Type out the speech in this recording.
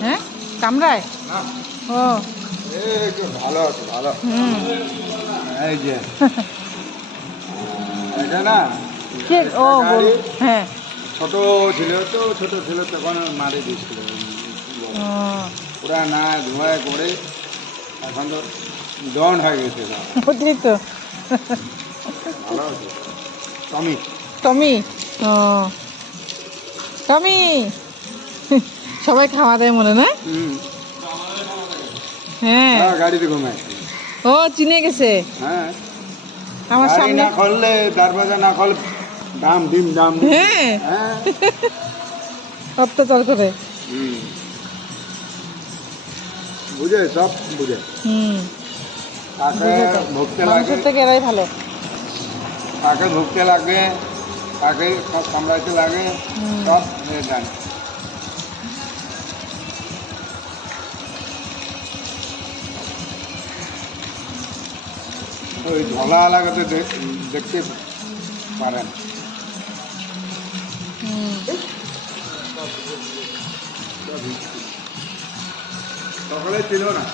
হ্যাঁ? কামড়ায় না ও। ভালো আছে ভালো হুম। এই যে এটা না ও। হ্যাঁ ছোট ছিল তো ছোট ছিল তখন মারি দিয়েছিল পুরা না ধোয়া করে এখন তো ডন হয়ে গেছে সব। তো ভালো আছে। টমি। টমি? টমি! সবাই খাওয়া দেয় মনে না? হ্যাঁ। হ্যাঁ, গাড়িতে ঘুমায়। ও চিনে গেছে? হ্যাঁ। আমার সামনে না খুললে দরজা না খুললে দাম ডিম দাম। ডিম। হ্যাঁ। হ্যাঁ। অত্যাচার করে। বুঝে সব বুঝে। হুম। ভুগতে লাগে। থেকে এরাই ভালো। কাকে ভুগতে লাগে। কাকে সব সামলাইতে লাগে। সব জানে ওই ধলা লাগাতে দেখতে পারেন। হুম। সকালে ছিল না।